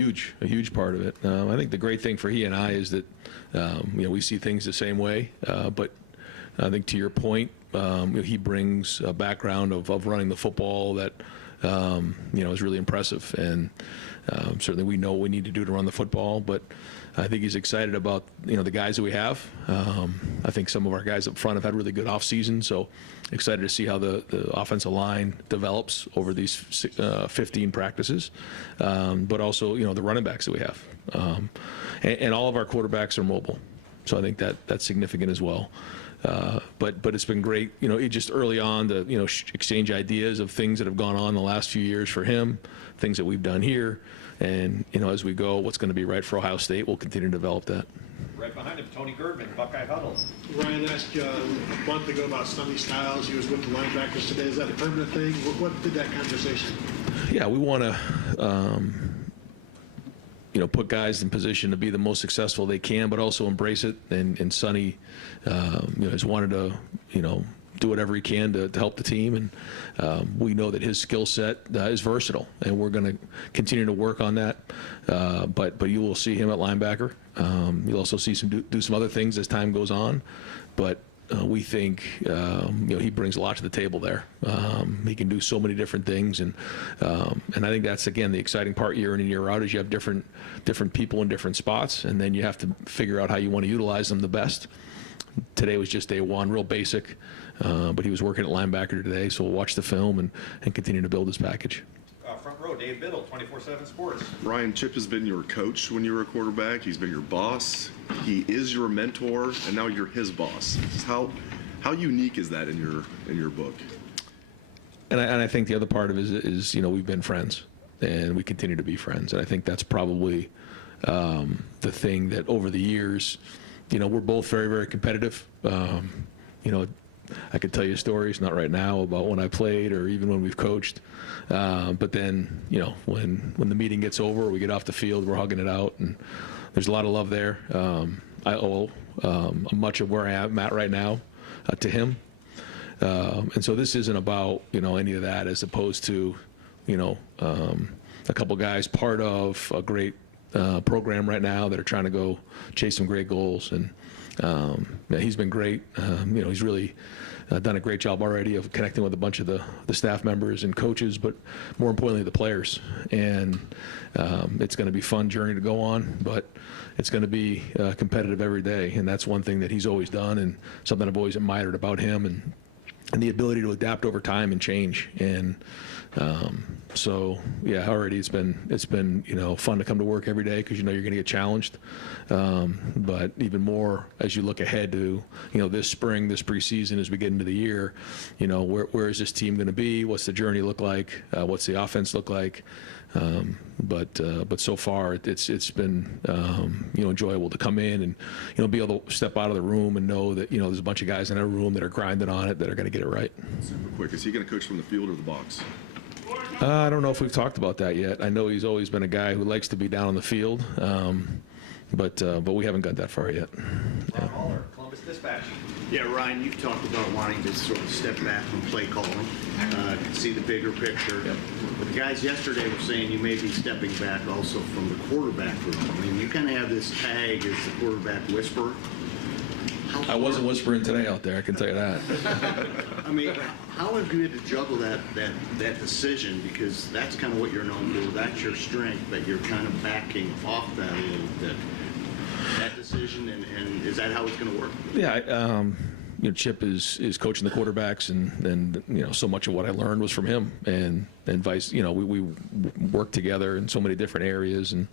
A huge part of it. I think the great thing for he and I is that we see things the same way. But I think to your point, he brings a background of running the football that is really impressive. And certainly we know what we need to do to run the football. But I think he's excited about the guys that we have. I think some of our guys up front have had really good off season. So excited to see how the offensive line develops over these 15 practices, but also the running backs that we have, and all of our quarterbacks are mobile, so I think that's significant as well. But it's been great, just early on to exchange ideas of things that have gone on the last few years for him, things that we've done here, and as we go, what's going to be right for Ohio State, we'll continue to develop that. Right behind him, Tony Girdman, Buckeye Huddle. Ryan asked you a month ago about Sonny Styles. He was with the linebackers today. Is that a permanent thing? What did that conversation? Yeah, we want to, put guys in position to be the most successful they can, but also embrace it. And Sonny, has wanted to, do whatever he can to help the team. And we know that his skill set is versatile, and we're going to continue to work on that. But you will see him at linebacker. You'll also see do some other things as time goes on. But we think he brings a lot to the table there. He can do so many different things, and I think that's again the exciting part year in and year out is you have different people in different spots, and then you have to figure out how you want to utilize them the best. Today was just day one, real basic, but he was working at linebacker today, so we'll watch the film and continue to build his package. Front row, Dave Biddle, 24/7 Sports. Ryan, Chip has been your coach when you were a quarterback. He's been your boss. He is your mentor, and now you're his boss. How unique is that in your book? And I think the other part of it is we've been friends, and we continue to be friends. And I think that's probably the thing that over the years, we're both very, very competitive. I could tell you stories, not right now, about when I played or even when we've coached. But then, when the meeting gets over, we get off the field, we're hugging it out, and there's a lot of love there. I owe much of where I am at right now to him. And so this isn't about, any of that as opposed to, a couple guys part of a great program right now that are trying to go chase some great goals. And he's been great. He's really done a great job already of connecting with a bunch of the staff members and coaches, but more importantly, the players. And it's going to be a fun journey to go on, but it's going to be competitive every day. And that's one thing that he's always done and something I've always admired about him, and the ability to adapt over time and change. And so yeah, already it's been fun to come to work every day because you're going to get challenged. But even more as you look ahead to this spring, this preseason, as we get into the year, where is this team going to be? What's the journey look like? What's the offense look like? But so far it's been enjoyable to come in and be able to step out of the room and know that there's a bunch of guys in our room that are grinding on it, that are going to get it right. Super quick, is he going to coach from the field or the box? I don't know if we've talked about that yet. I know he's always been a guy who likes to be down on the field, but we haven't got that far yet. Ron Haller, Columbus Dispatch. Yeah, Ryan, you've talked about wanting to sort of step back from play calling, see the bigger picture. Yep. But the guys yesterday were saying you may be stepping back also from the quarterback room. I mean, you kind of have this tag as the quarterback whisperer. I wasn't whispering today out there, I can tell you that. I mean, how have you had to juggle that decision? Because that's kind of what you're known for. That's your strength, but you're kind of backing off that a little bit. That decision, and is that how it's going to work? Yeah, Chip is coaching the quarterbacks, and so much of what I learned was from him, and vice. We work together in so many different areas, and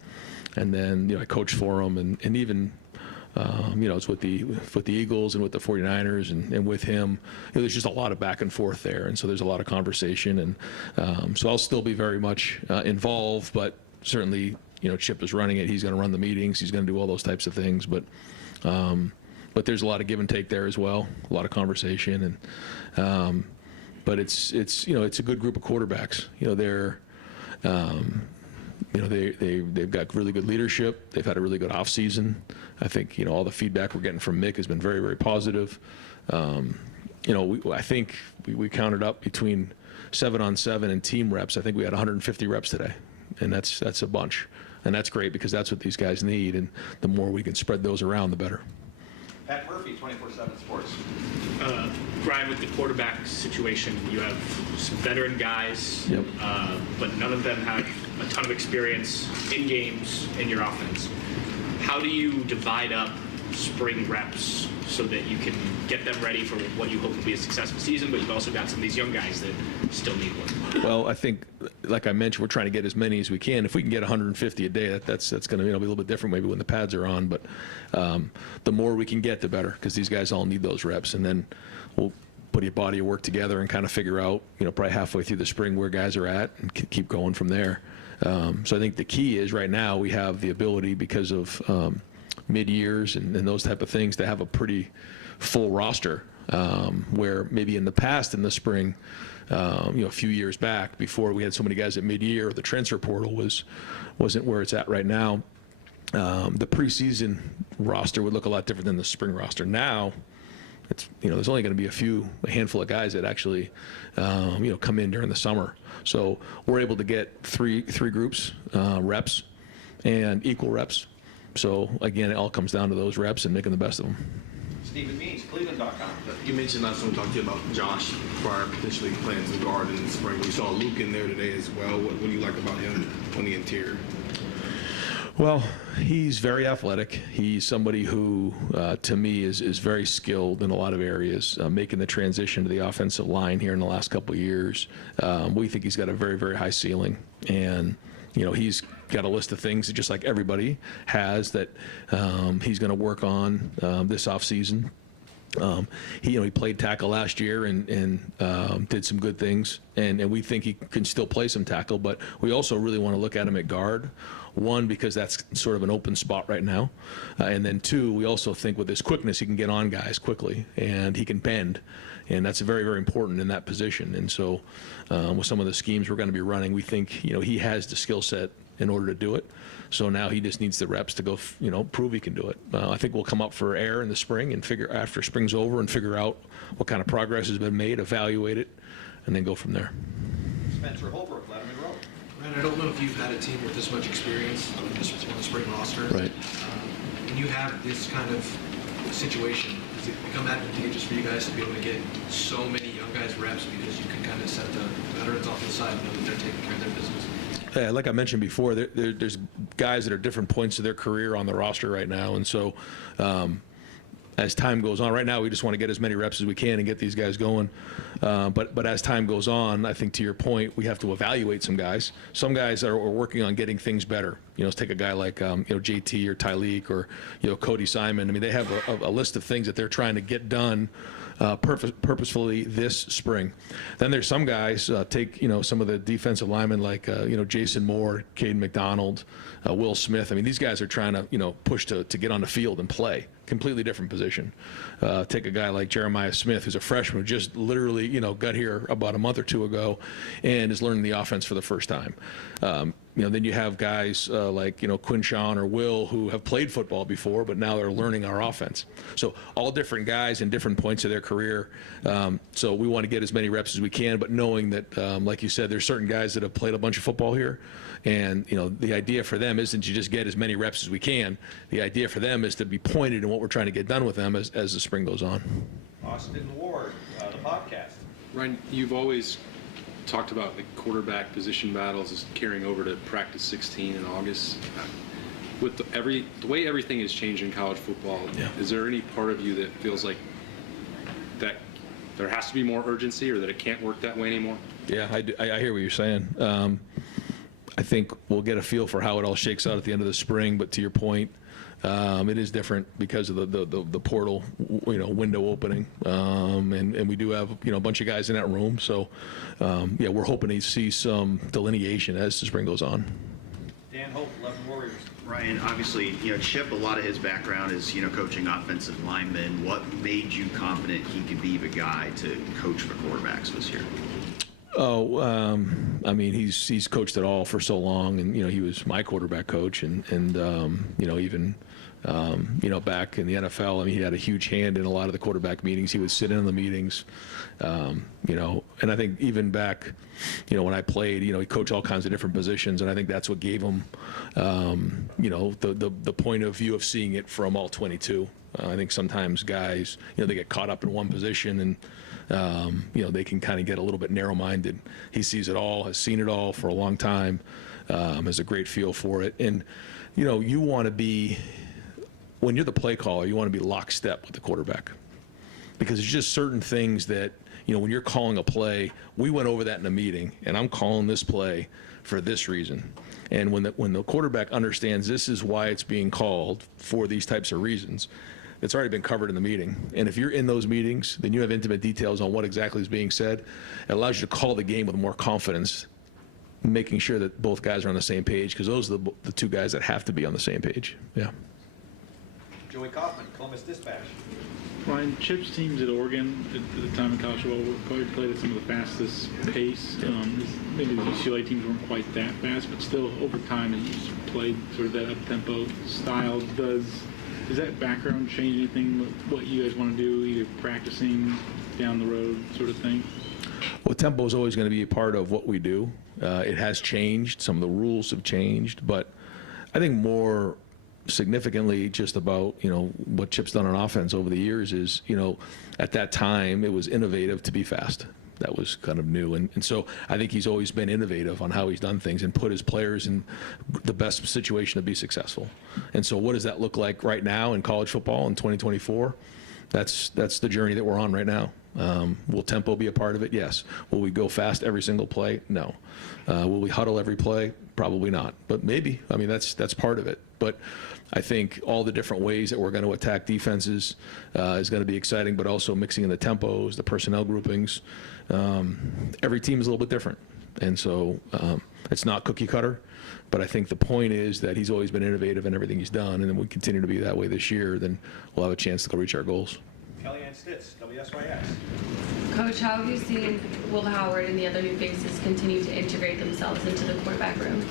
then I coach for him, and even. It's with the Eagles and with the 49ers and with him, there's just a lot of back and forth there. And so there's a lot of conversation. And so I'll still be very much involved, but certainly, Chip is running it. He's going to run the meetings. He's going to do all those types of things. But there's a lot of give and take there as well, a lot of conversation. And but it's a good group of quarterbacks. They've got really good leadership. They've had a really good off season. I think all the feedback we're getting from Mick has been very, very positive. I think we counted up between 7-on-7 and team reps. I think we had 150 reps today, and that's a bunch. And that's great because that's what these guys need. And the more we can spread those around, the better. Pat Murphy, 24/7 Sports. Brian, with the quarterback situation, you have some veteran guys, Yep. but none of them have a ton of experience in games in your offense. How do you divide up spring reps so that you can get them ready for what you hope will be a successful season, but you've also got some of these young guys that still need work? Well, I think, like I mentioned, we're trying to get as many as we can. If we can get 150 a day, that's going to be a little bit different maybe when the pads are on. But the more we can get, the better, because these guys all need those reps. And then we'll put a body of work together and kind of figure out, probably halfway through the spring where guys are at and keep going from there. So I think the key is right now we have the ability, because of mid-years and those type of things, to have a pretty full roster, where maybe in the past in the spring, a few years back, before we had so many guys at mid-year, the transfer portal wasn't where it's at right now. The preseason roster would look a lot different than the spring roster. Now, it's there's only going to be a handful of guys that actually come in during the summer. So we're able to get three groups, reps, and equal reps. So again, it all comes down to those reps and making the best of them. Stephen Means, Cleveland.com. You mentioned last time we talked to you about Josh Pryor potentially playing some guard in the spring. We saw Luke in there today as well. What do you like about him on the interior? Well, he's very athletic. He's somebody who, to me, is very skilled in a lot of areas, making the transition to the offensive line here in the last couple of years. We think he's got a very, very high ceiling. And, he's got a list of things, just like everybody has, that he's going to work on this offseason. He played tackle last year and did some good things, and we think he can still play some tackle, but we also really want to look at him at guard. One, because that's sort of an open spot right now, and then two, we also think with his quickness he can get on guys quickly and he can bend, and that's very, very important in that position. And so with some of the schemes we're going to be running, we think he has the skill set in order to do it. So now he just needs the reps to go, prove he can do it. I think we'll come up for air in the spring and figure after spring's over and figure out what kind of progress has been made, evaluate it, and then go from there. Spencer Holbrook, Letterman Road. Ryan, I don't know if you've had a team with this much experience on the spring roster. Right. When you have this kind of situation, does it become advantageous for you guys to be able to get so many young guys reps because you can kind of set the veterans off to the side and know that they're taking care of their business? Yeah, like I mentioned before, there's guys that are different points of their career on the roster right now, and so as time goes on, right now we just want to get as many reps as we can and get these guys going. But as time goes on, I think to your point, we have to evaluate some guys. Some guys are working on getting things better. Let's take a guy like JT or Tyleek or Cody Simon. I mean, they have a list of things that they're trying to get done purposefully this spring. Then there's some guys, take some of the defensive linemen like Jason Moore, Caden McDonald, Will Smith. I mean, these guys are trying to push to get on the field and play. Completely different position. Take a guy like Jeremiah Smith, who's a freshman who just literally got here about a month or two ago and is learning the offense for the first time. Then you have guys like Quinshawn or Will who have played football before, but now they're learning our offense. So all different guys in different points of their career. So we want to get as many reps as we can, but knowing that, like you said, there's certain guys that have played a bunch of football here, and the idea for them isn't to just get as many reps as we can. The idea for them is to be pointed in what we're trying to get done with them as the spring goes on. Austin Ward, the podcast. Ryan, you've always talked about the quarterback position battles as carrying over to practice 16 in August. With the way everything is changed in college football, is there any part of you that feels like that there has to be more urgency, or that it can't work that way anymore? Yeah, I hear what you're saying. I think we'll get a feel for how it all shakes out at the end of the spring, but to your point, it is different because of the portal, window opening, and we do have a bunch of guys in that room. So, we're hoping to see some delineation as the spring goes on. Dan Hope, 11 Warriors. Ryan, obviously, Chip, a lot of his background is, coaching offensive linemen. What made you confident he could be the guy to coach for quarterbacks this year? I mean, he's coached it all for so long, and he was my quarterback coach, and even back in the NFL, I mean, he had a huge hand in a lot of the quarterback meetings. He would sit in on the meetings, and I think even back, when I played, he coached all kinds of different positions, and I think that's what gave him, the point of view of seeing it from all 22. I think sometimes guys, they get caught up in one position, and they can kind of get a little bit narrow-minded. He sees it all, has seen it all for a long time, has a great feel for it. And, you want to be, when you're the play caller, you want to be lockstep with the quarterback. Because there's just certain things that, when you're calling a play, we went over that in a meeting, and I'm calling this play for this reason. And when the quarterback understands this is why it's being called for these types of reasons, it's already been covered in the meeting. And if you're in those meetings, then you have intimate details on what exactly is being said. It allows you to call the game with more confidence, making sure that both guys are on the same page, because those are the two guys that have to be on the same page. Yeah. Joey Kaufman, Columbus Dispatch. Ryan, Chip's teams at Oregon at the time in college football probably played at some of the fastest pace. Maybe the UCLA teams weren't quite that fast, but still over time you played sort of that up-tempo style. Does that background change anything, what you guys want to do, either practicing down the road sort of thing? Well, tempo is always going to be a part of what we do. It has changed. Some of the rules have changed. But I think more significantly just about, what Chip's done on offense over the years is, at that time it was innovative to be fast. That was kind of new. And so I think he's always been innovative on how he's done things and put his players in the best situation to be successful. And so what does that look like right now in college football in 2024? That's the journey that we're on right now. Will tempo be a part of it? Yes. Will we go fast every single play? No. Will we huddle every play? Probably not. But maybe. I mean, that's part of it. But I think all the different ways that we're going to attack defenses is going to be exciting, but also mixing in the tempos, the personnel groupings. Every team is a little bit different. And so it's not cookie cutter, but I think the point is that he's always been innovative in everything he's done, and then we continue to be that way this year, then we'll have a chance to go reach our goals. Kellyanne Stitz, WSYS. Coach, how have you seen Will Howard and the other new faces continue to integrate themselves into the quarterback room?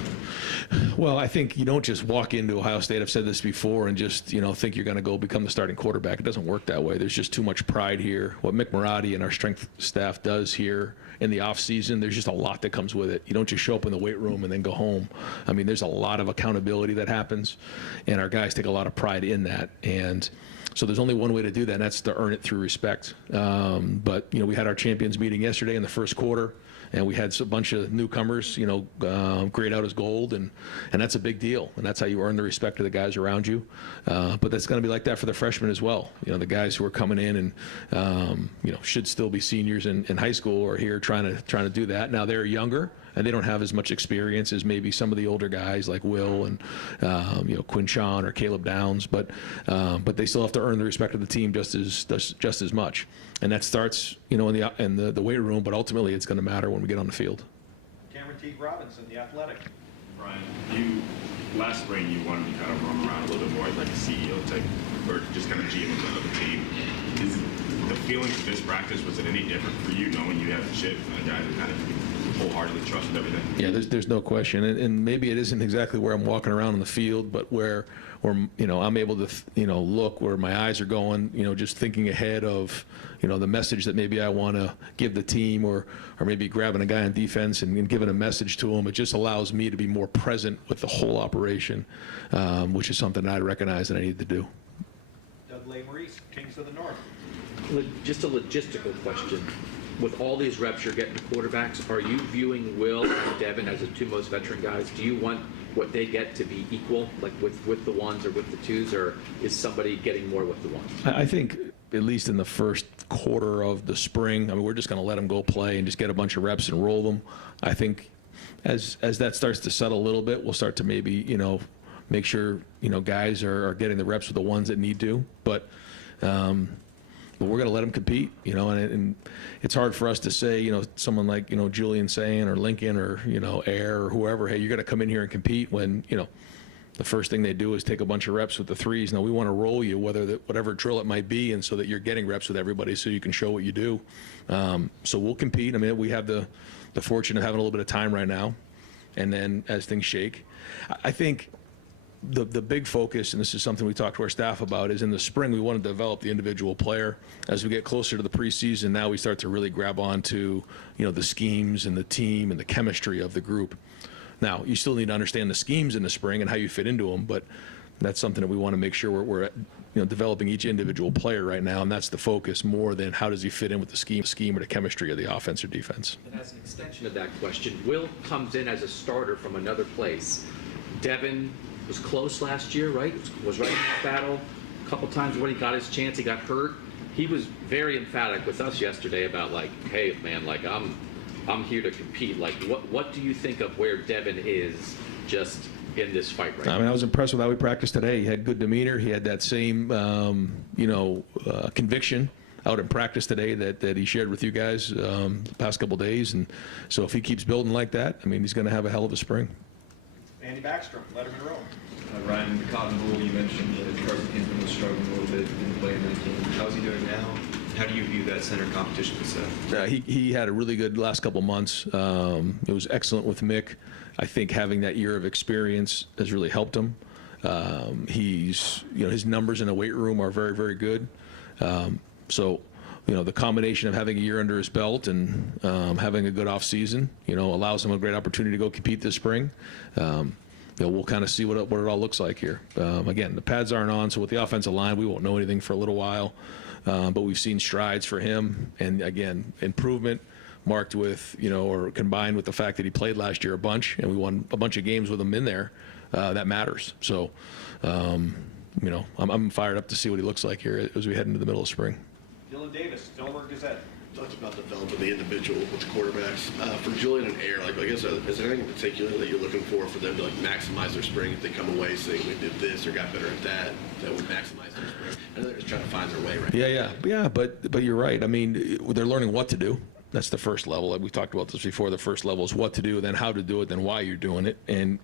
Well, I think you don't just walk into Ohio State, I've said this before, and just think you're going to go become the starting quarterback. It doesn't work that way. There's just too much pride here. What Mick Marotti and our strength staff does here in the off season, there's just a lot that comes with it. You don't just show up in the weight room and then go home. I mean, there's a lot of accountability that happens, and our guys take a lot of pride in that. And so there's only one way to do that, and that's to earn it through respect. But we had our champions meeting yesterday in the first quarter, and we had a bunch of newcomers, grade out as gold, and that's a big deal. And that's how you earn the respect of the guys around you. But that's going to be like that for the freshmen as well. The guys who are coming in and should still be seniors in high school are here trying to do that. Now they're younger, and they don't have as much experience as maybe some of the older guys like Will and Quinn Sean or Caleb Downs, but they still have to earn the respect of the team just as much. And that starts in the weight room, but ultimately it's going to matter when we get on the field. Cameron Teague Robinson, The Athletic. Brian, last spring you wanted to kind of roam around a little bit more as like a CEO type, or just kind of GM of the team. Is the feeling for this practice, was it any different for you knowing you have Chip and a guy that kind of wholeheartedly trusted everything? Yeah, there's no question, and maybe it isn't exactly where I'm walking around on the field, but where I'm able to look where my eyes are going, just thinking ahead of the message that maybe I want to give the team, or maybe grabbing a guy on defense and giving a message to him. It just allows me to be more present with the whole operation, which is something I recognize that I need to do. Doug Maurice, Kings of the North. Just a logistical question. With all these reps you're getting to quarterbacks, are you viewing Will and Devin as the two most veteran guys? Do you want what they get to be equal, like with the ones or with the twos, or is somebody getting more with the ones? I think at least in the first quarter of the spring, we're just going to let them go play and just get a bunch of reps and roll them. I think as that starts to settle a little bit, we'll start to maybe, make sure, guys are getting the reps with the ones that need to. But we're going to let them compete, and it's hard for us to say, someone like, Julian Sayin or Lincoln or, Air or whoever, hey, you're going to come in here and compete when, the first thing they do is take a bunch of reps with the threes. Now, we want to roll you, whatever drill it might be, and so that you're getting reps with everybody so you can show what you do. So we'll compete. We have the the fortune of having a little bit of time right now, and then as things shake, I think the big focus, and this is something we talked to our staff about, is in the spring we want to develop the individual player. As we get closer to the preseason, now we start to really grab onto, you know, the schemes and the team and the chemistry of the group. Now, you still need to understand the schemes in the spring and how you fit into them, but that's something that we want to make sure we're you know, developing each individual player right now, and that's the focus more than how does he fit in with the scheme or the chemistry of the offense or defense. And as an extension of that question, Will comes in as a starter from another place. Devin was close last year, right? Was right in that battle. A couple times when he got his chance, he got hurt. He was very emphatic with us yesterday about like, hey man, like I'm here to compete. Like what do you think of where Devin is just in this fight right now? I mean, I was impressed with how he practiced today. He had good demeanor. He had that same, conviction out in practice today that he shared with you guys the past couple days. And so if he keeps building like that, I mean, he's going to have a hell of a spring. Andy Backstrom, Letterman Row. Ryan, the Cotton Bowl, you mentioned that Carson Hinsman was struggling a little bit in playing that game. How's he doing now? How do you view that center competition with Seth? He had a really good last couple months. It was excellent with Mick. I think having that year of experience has really helped him. He's, you know, his numbers in the weight room are very, very good. So, you know, the combination of having a year under his belt and having a good off season, you know, allows him a great opportunity to go compete this spring. You know, we'll kind of see what it all looks like here. Again, the pads aren't on, so with the offensive line, we won't know anything for a little while. But we've seen strides for him, and again, improvement marked with, you know, or combined with the fact that he played last year a bunch, and we won a bunch of games with him in there. That matters. So, you know, I'm fired up to see what he looks like here as we head into the middle of spring. Dylan Davis, Delaware Gazette. Talked about developing the individual with the quarterbacks. For Julian and Air, like I guess, is there anything in particular that you're looking for them to like maximize their spring if they come away saying we did this or got better at that would maximize their spring? I know they're just trying to find their way right now. Yeah. But you're right. I mean, they're learning what to do. That's the first level. Like we talked about this before. The first level is what to do, then how to do it, then why you're doing it, and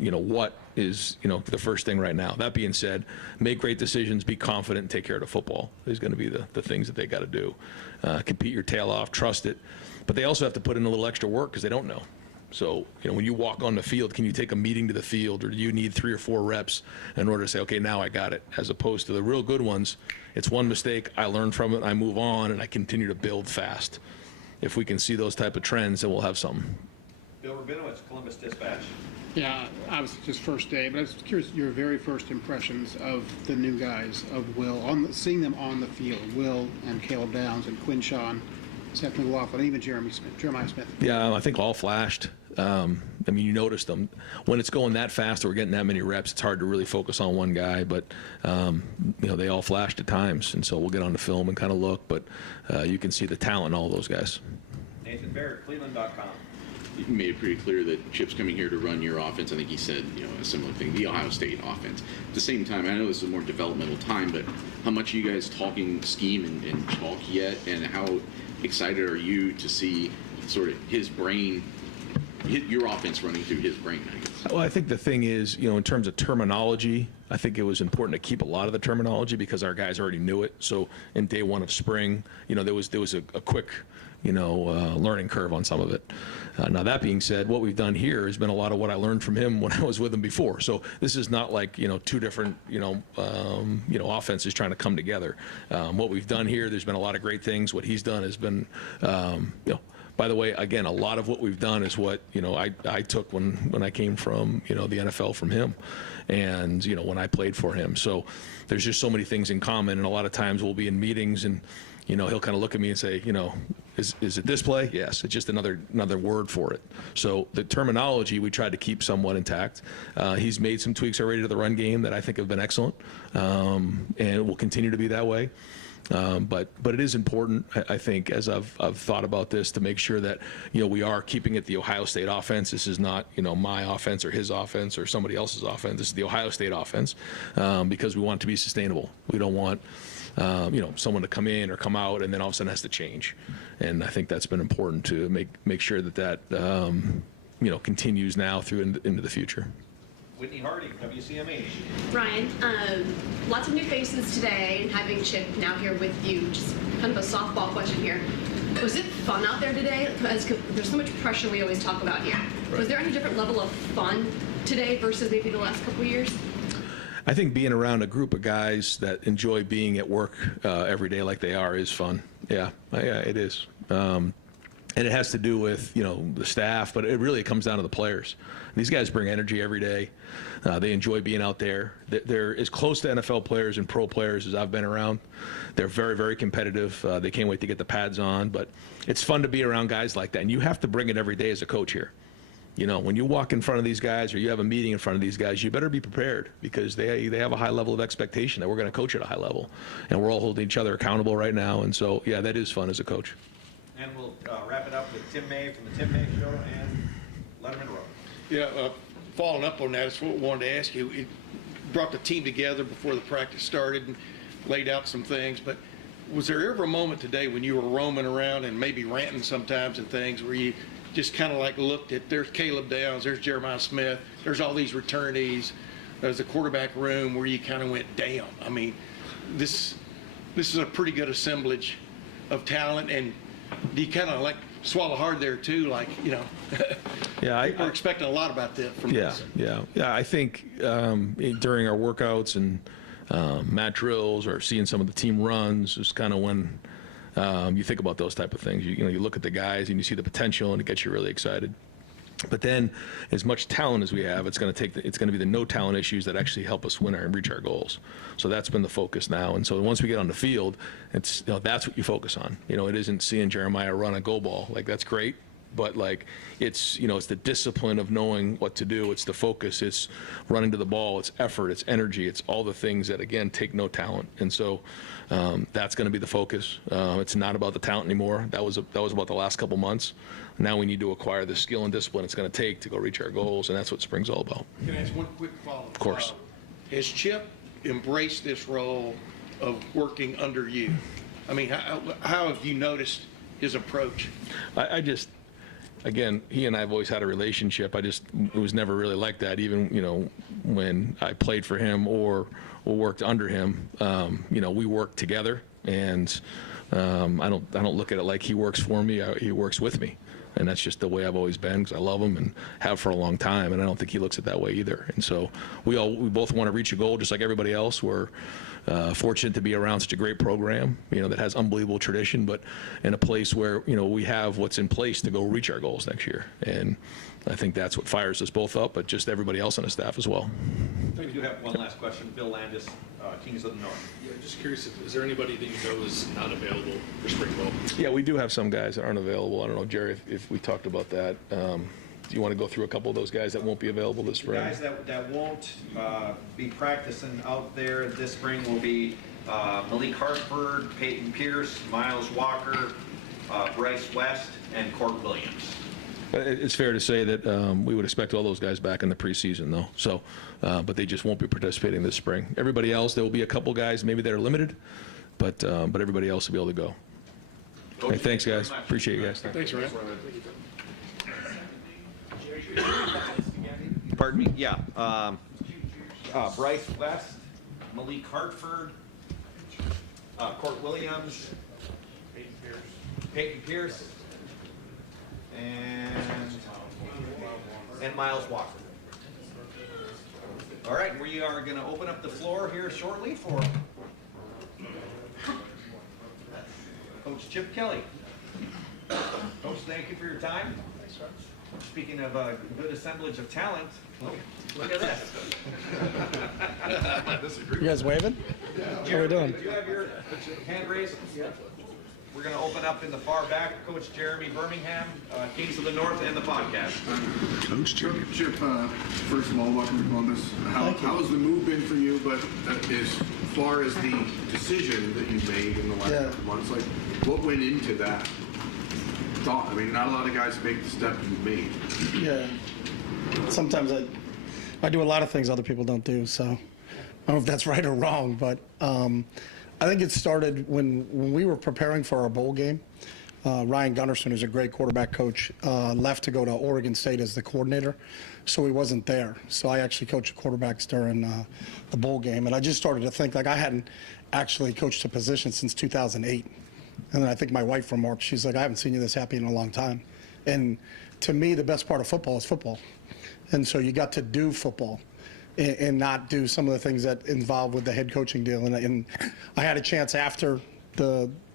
you know what is, you know, the first thing right now. That being said, make great decisions, be confident, and take care of the football is going to be the things that they got to do. Compete your tail off, trust it, but they also have to put in a little extra work because they don't know. So, you know, when you walk on the field, can you take a meeting to the field, or do you need 3 or 4 reps in order to say, okay, now I got it? As opposed to the real good ones, it's one mistake, I learn from it, I move on, and I continue to build fast. If we can see those type of trends, then we'll have something. Bill Rabinowitz, Columbus Dispatch. Yeah, I was just first day, but I was curious your very first impressions of the new guys, of Will, seeing them on the field, Will and Caleb Downs and Quinshawn, Seth McLaughlin, even Jeremiah Smith. Yeah, I think all flashed. I mean, you notice them. When it's going that fast or we're getting that many reps, it's hard to really focus on one guy, but, you know, they all flashed at times, and so we'll get on the film and kind of look, but you can see the talent in all those guys. Nathan Barrett, Cleveland.com. You made it pretty clear that Chip's coming here to run your offense. I think he said, you know, a similar thing, the Ohio State offense. At the same time, I know this is a more developmental time, but how much are you guys talking scheme and talk yet, and how excited are you to see sort of his brain, your offense running through his brain, I guess? Well, I think the thing is, you know, in terms of terminology, I think it was important to keep a lot of the terminology because our guys already knew it. So in day one of spring, you know, there was a quick, you know, learning curve on some of it. Now, that being said, what we've done here has been a lot of what I learned from him when I was with him before. So this is not like, you know, 2 different, offenses trying to come together. What we've done here, there's been a lot of great things. What he's done has been, by the way, again, a lot of what we've done is what, you know, I took when I came from, you know, the NFL from him and, you know, when I played for him. So there's just so many things in common, and a lot of times we'll be in meetings and, you know, he'll kind of look at me and say, you know, is it this play? Yes, it's just another word for it. So the terminology we tried to keep somewhat intact. He's made some tweaks already to the run game that I think have been excellent, and will continue to be that way. But it is important, I think, as I've thought about this, to make sure that, you know, we are keeping it the Ohio State offense. This is not, you know, my offense or his offense or somebody else's offense. This is the Ohio State offense, because we want it to be sustainable. We don't want, you know, someone to come in or come out and then all of a sudden has to change. And I think that's been important to make sure that you know, continues now through into the future. Whitney Hardy, WCMH. Ryan, lots of new faces today, and having Chip now here with you, just kind of a softball question here. Was it fun out there today? Because there's so much pressure we always talk about here. Was there any different level of fun today versus maybe the last couple of years? I think being around a group of guys that enjoy being at work every day like they are is fun. Yeah, it is. And it has to do with, the staff, but it really comes down to the players. These guys bring energy every day. They enjoy being out there. They're as close to NFL players and pro players as I've been around. They're very, very competitive. They can't wait to get the pads on, but it's fun to be around guys like that. And you have to bring it every day as a coach here. When you walk in front of these guys or you have a meeting in front of these guys, you better be prepared because they have a high level of expectation that we're going to coach at a high level. And we're all holding each other accountable right now. And so, yeah, that is fun as a coach. And we'll wrap it up with Tim May from the Tim May Show and Letterman Row. Yeah, following up on that, that's what I wanted to ask you. It brought the team together before the practice started and laid out some things, but was there ever a moment today when you were roaming around and maybe ranting sometimes and things where you just kind of like looked at, there's Caleb Downs, there's Jeremiah Smith, there's all these returnees, there's the quarterback room where you kind of went, damn, I mean, this is a pretty good assemblage of talent, and do you kind of like swallow hard there too, like, Yeah, people are expecting a lot about that from this. Yeah. I think during our workouts and mat drills or seeing some of the team runs is kind of when you think about those type of things. You look at the guys and you see the potential, and it gets you really excited. But then, as much talent as we have, it's going to be the no talent issues that actually help us win and reach our goals. So that's been the focus now. And so once we get on the field, it's that's what you focus on. It isn't seeing Jeremiah run a go ball, like that's great, but like it's the discipline of knowing what to do. It's the focus. It's running to the ball. It's effort. It's energy. It's all the things that again take no talent. And so that's going to be the focus. It's not about the talent anymore. That was about the last couple months. Now we need to acquire the skill and discipline it's going to take to go reach our goals, and that's what spring's all about. Can I ask one quick follow-up? Of course. Has Chip embraced this role of working under you? I mean, how have you noticed his approach? Again, he and I have always had a relationship. It was never really like that, even, when I played for him or worked under him. We worked together, and I don't look at it like he works for me. He works with me. And that's just the way I've always been because I love him and have for a long time. And I don't think he looks at it that way either. And so we both want to reach a goal just like everybody else. We're fortunate to be around such a great program, that has unbelievable tradition, but in a place where, we have what's in place to go reach our goals next year. And I think that's what fires us both up, but just everybody else on the staff as well. We do have one last question. Bill Landis, Kings of the North. Yeah, just curious, is there anybody that you know is not available for spring ball? Yeah, we do have some guys that aren't available. I don't know, Jerry, if we talked about that. Do you want to go through a couple of those guys that won't be available this spring? The guys that won't be practicing out there this spring will be Malik Hartford, Peyton Pierce, Miles Walker, Bryce West, and Court Williams. It's fair to say that we would expect all those guys back in the preseason, though. So, but they just won't be participating this spring. Everybody else, there will be a couple guys maybe that are limited, but everybody else will be able to go. Hey, thanks, guys. Appreciate you guys. Thanks, Ryan. Pardon me? Yeah. Bryce West, Malik Hartford, Court Williams, Peyton Pierce, and Miles Walker. All right, we are going to open up the floor here shortly for Coach Chip Kelly. Coach, thank you for your time. Speaking of a good assemblage of talent, look at this. You guys waving? How are we doing? Do you have your hand raised? We're going to open up in the far back. Coach Jeremy Birmingham, Kings of the North, and the podcast. Coach Jeremy. Chip, first of all, welcome to Columbus. How has the move been for you? But as far as the decision that you made in the last couple months, like what went into that thought? I mean, not a lot of guys make the step you've made. Yeah. Sometimes I do a lot of things other people don't do, so I don't know if that's right or wrong, but I think it started when we were preparing for our bowl game. Ryan Gunderson, who's a great quarterback coach, left to go to Oregon State as the coordinator, so he wasn't there. So I actually coached the quarterbacks during the bowl game, and I just started to think, like, I hadn't actually coached a position since 2008. And then I think my wife remarked, she's like, I haven't seen you this happy in a long time. And to me, the best part of football is football. And so you got to do football and not do some of the things that involve with the head coaching deal. And I had a chance after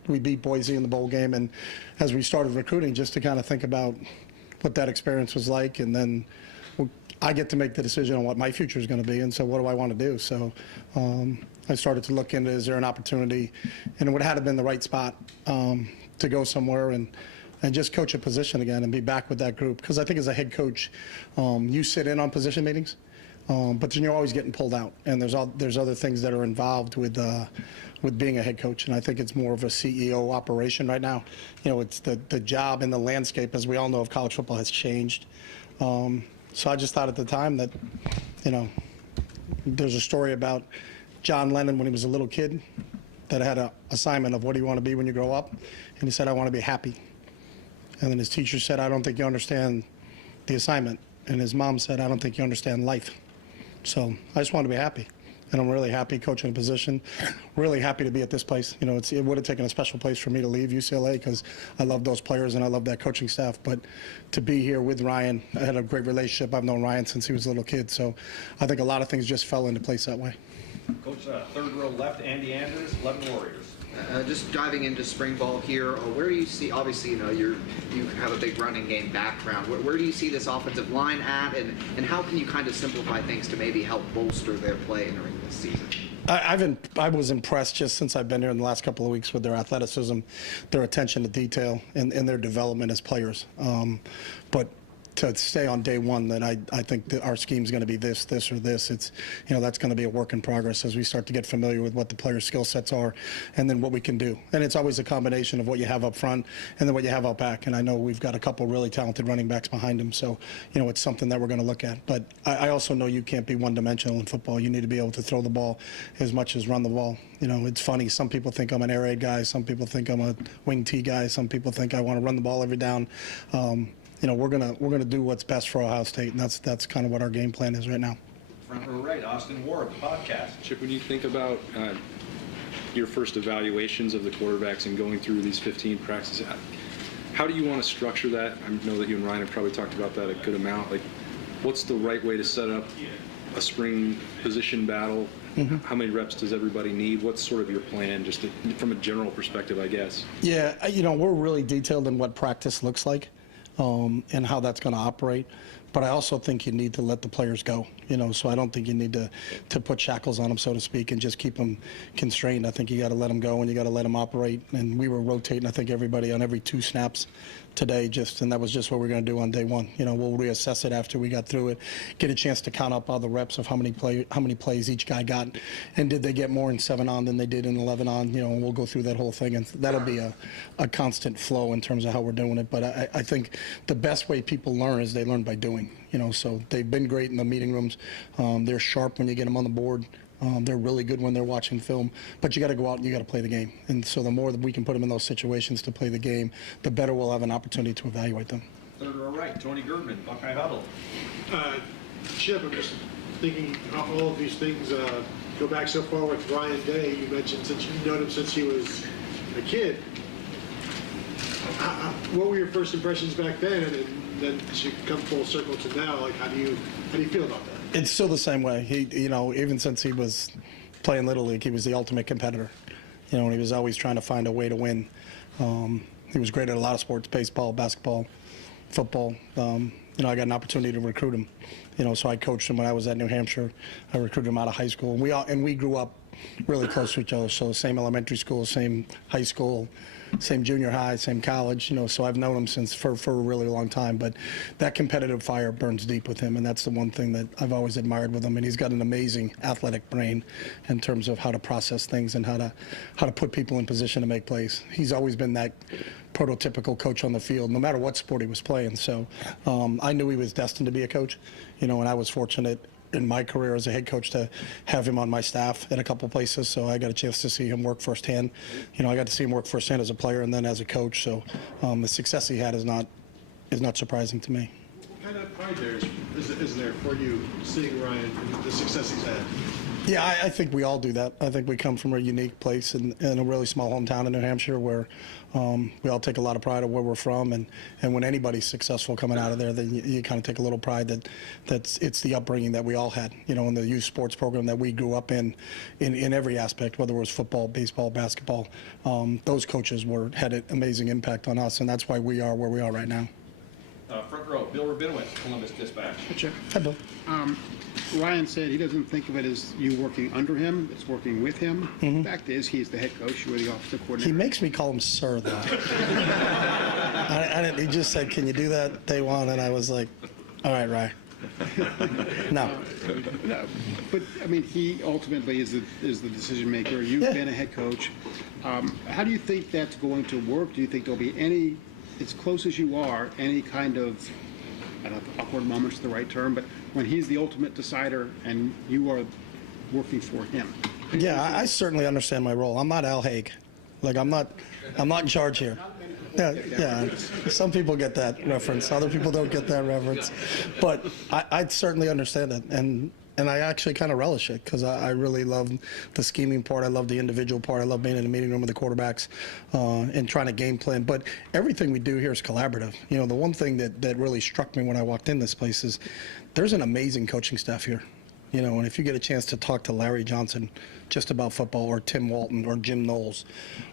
we beat Boise in the bowl game, and as we started recruiting, just to kind of think about what that experience was like. And then I get to make the decision on what my future is going to be, and so what do I want to do? So I started to look into, is there an opportunity, and it would have been the right spot to go somewhere and just coach a position again and be back with that group. Because I think as a head coach, you sit in on position meetings, but then you're always getting pulled out, and there's other things that are involved with being a head coach, and I think it's more of a CEO operation right now. You know, it's the job and the landscape, as we all know, of college football has changed. So I just thought at the time that, you know, there's a story about John Lennon when he was a little kid that had an assignment of what do you want to be when you grow up, and he said, I want to be happy. And then his teacher said, I don't think you understand the assignment. And his mom said, I don't think you understand life. So I just want to be happy. And I'm really happy coaching a position, really happy to be at this place. You know, it would have taken a special place for me to leave UCLA because I love those players and I love that coaching staff. But to be here with Ryan, I had a great relationship. I've known Ryan since he was a little kid. So I think a lot of things just fell into place that way. Coach, third row left, Andy Andrews, 11 Warriors. Just diving into spring ball here, where do you see, obviously, you know, you have a big running game background. Where do you see this offensive line at, and how can you kind of simplify things to maybe help bolster their play entering this season? I was impressed just since I've been here in the last couple of weeks with their athleticism, their attention to detail, and their development as players. But to stay on day one that I think that our scheme is going to be this or this, it's, you know, that's going to be a work in progress as we start to get familiar with what the players' skill sets are and then what we can do. And it's always a combination of what you have up front and then what you have out back. And I know we've got a couple really talented running backs behind them, so, you know, it's something that we're going to look at. But I also know you can't be one-dimensional in football. You need to be able to throw the ball as much as run the ball. You know, it's funny. Some people think I'm an air raid guy. Some people think I'm a wing T guy. Some people think I want to run the ball every down. You know, we're gonna do what's best for Ohio State, and that's kind of what our game plan is right now. Front row right, Austin Ward, the podcast. Chip, when you think about your first evaluations of the quarterbacks and going through these 15 practices, how do you want to structure that? I know that you and Ryan have probably talked about that a good amount. Like, what's the right way to set up a spring position battle? Mm-hmm. How many reps does everybody need? What's sort of your plan, just from a general perspective, I guess? Yeah, you know, we're really detailed in what practice looks like. And how that's going to operate. But I also think you need to let the players go, you know, so I don't think you need to put shackles on them, so to speak, and just keep them constrained. I think you got to let them go and you got to let them operate. And we were rotating, I think, everybody on every 2 snaps today, and that was just what we're going to do on day one. You know, we'll reassess it after we got through it, get a chance to count up all the reps of how many plays each guy got, and did they get more in 7 on than they did in 11 on, you know, and we'll go through that whole thing, and that'll be a constant flow in terms of how we're doing it. But I think the best way people learn is they learn by doing, you know, so they've been great in the meeting rooms. They're sharp when you get them on the board. They're really good when they're watching film, but you got to go out and you got to play the game. And so the more that we can put them in those situations to play the game, the better we'll have an opportunity to evaluate them. Third row right, Tony Girdman, Buckeye Huddle. Chip, I'm just thinking off all of these things, go back so far with Ryan Day. You mentioned since you've known him since he was a kid. What were your first impressions back then, and then as you come full circle to now, like how do you feel about that? It's still the same way. He, you know, even since he was playing Little League, he was the ultimate competitor. You know, and he was always trying to find a way to win. He was great at a lot of sports: baseball, basketball, football. You know, I got an opportunity to recruit him. You know, so I coached him when I was at New Hampshire. I recruited him out of high school. We grew up really close to each other. So same elementary school, same high school, same junior high, same college, you know, so I've known him since for a really long time. But that competitive fire burns deep with him, and that's the one thing that I've always admired with him. And he's got an amazing athletic brain in terms of how to process things and how to put people in position to make plays. He's always been that prototypical coach on the field, no matter what sport he was playing. So I knew he was destined to be a coach, you know, and I was fortunate in my career as a head coach to have him on my staff at a couple places, so I got a chance to see him work firsthand. You know, I got to see him work firsthand as a player and then as a coach, so the success he had is not surprising to me. What kind of pride is there for you seeing Ryan and the success he's had? Yeah, I think we all do that. I think we come from a unique place in a really small hometown in New Hampshire where we all take a lot of pride of where we're from. And when anybody's successful coming out of there, then you kind of take a little pride that it's the upbringing that we all had, you know, in the youth sports program that we grew up in every aspect, whether it was football, baseball, basketball. Those coaches had an amazing impact on us, and that's why we are where we are right now. Front row, Bill Rabinowitz, Columbus Dispatch. Hi, Bill. Ryan said he doesn't think of it as you working under him, it's working with him. The fact is, he's the head coach, you were the offensive coordinator. He makes me call him sir, though. He just said, "Can you do that day one?" And I was like, "All right, Ryan." No. No, but, I mean, he ultimately is the decision maker. You've been a head coach. How do you think that's going to work? Do you think there'll be any, as close as you are, any kind of, I don't know if awkward moments is the right term, but when he's the ultimate decider and you are working for him? Yeah, I certainly understand my role. I'm not Al Haig. Like, I'm not in charge here. Yeah. Some people get that reference. Other people don't get that reference. But I certainly understand it. And I actually kind of relish it because I really love the scheming part. I love the individual part. I love being in the meeting room with the quarterbacks and trying to game plan. But everything we do here is collaborative. You know, the one thing that really struck me when I walked in this place is there's an amazing coaching staff here. You know, and if you get a chance to talk to Larry Johnson just about football, or Tim Walton, or Jim Knowles,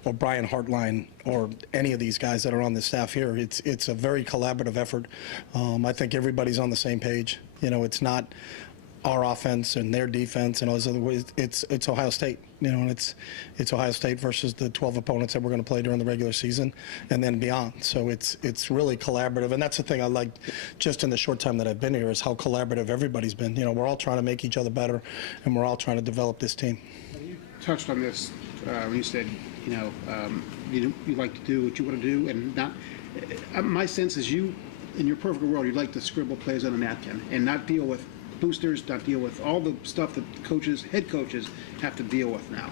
or Brian Hartline, or any of these guys that are on the staff here, it's a very collaborative effort. I think everybody's on the same page. You know, it's not our offense and their defense and all those other ways. It's Ohio State, you know, and it's Ohio State versus the 12 opponents that we're going to play during the regular season and then beyond. So it's really collaborative, and that's the thing I like just in the short time that I've been here is how collaborative everybody's been. You know, we're all trying to make each other better, and we're all trying to develop this team. You touched on this when you said, you know, you like to do what you want to do, and not. My sense is you, in your perfect world, you'd like to scribble plays on a napkin and not deal with boosters, not deal with all the stuff that head coaches have to deal with now.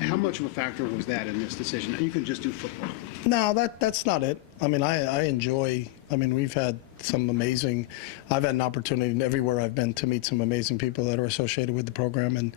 How much of a factor was that in this decision? You can just do football. No, that's not it. I mean, I enjoy, I mean, we've had some amazing, I've had an opportunity everywhere I've been to meet some amazing people that are associated with the program,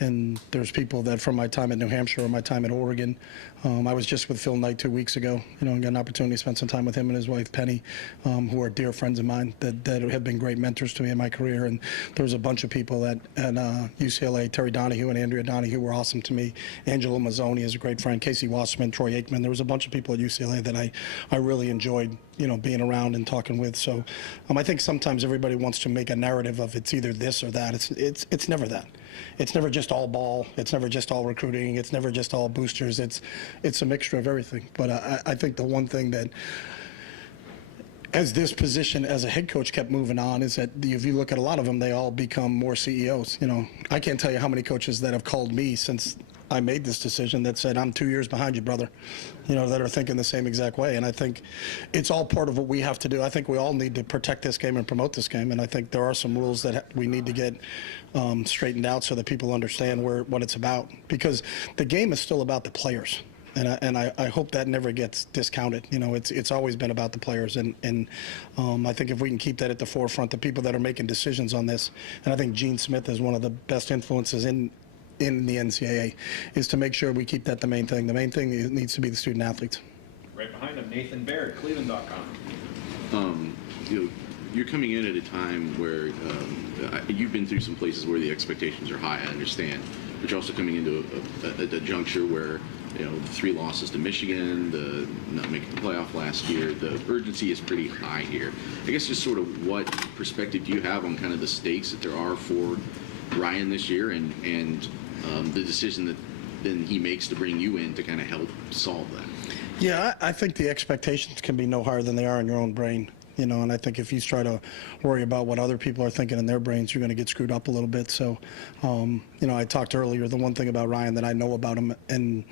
and there's people that from my time at New Hampshire or my time at Oregon. I was just with Phil Knight 2 weeks ago, you know, and got an opportunity to spend some time with him and his wife Penny, who are dear friends of mine that have been great mentors to me in my career. And there was a bunch of people at UCLA, Terry Donahue and Andrea Donahue were awesome to me. Angelo Mazzoni is a great friend, Casey Wasserman, Troy Aikman. There was a bunch of people at UCLA that I really enjoyed, you know, being around and talking with. So I think sometimes everybody wants to make a narrative of it's either this or that. It's never that. It's never just all ball. It's never just all recruiting. It's never just all boosters. It's a mixture of everything. But I think the one thing that, as this position as a head coach kept moving on, is that if you look at a lot of them, they all become more CEOs. You know, I can't tell you how many coaches that have called me since I made this decision that said, "I'm 2 years behind you, brother," you know, that are thinking the same exact way. And I think it's all part of what we have to do. I think we all need to protect this game and promote this game. And I think there are some rules that we need to get straightened out so that people understand what it's about. Because the game is still about the players. And I hope that never gets discounted. You know, it's always been about the players. And I think if we can keep that at the forefront, the people that are making decisions on this, and I think Gene Smith is one of the best influences in the NCAA, is to make sure we keep that the main thing. The main thing needs to be the student athletes. Right behind him, Nathan Baird, Cleveland.com. You know, you're coming in at a time where you've been through some places where the expectations are high, I understand, but you're also coming into a juncture where, you know, the 3 losses to Michigan, the not making the playoff last year, the urgency is pretty high here. I guess just sort of what perspective do you have on kind of the stakes that there are for Ryan this year and the decision that then he makes to bring you in to kind of help solve that? Yeah, I think the expectations can be no higher than they are in your own brain. You know, and I think if you try to worry about what other people are thinking in their brains, you're going to get screwed up a little bit. So, you know, I talked earlier, the one thing about Ryan that I know about him and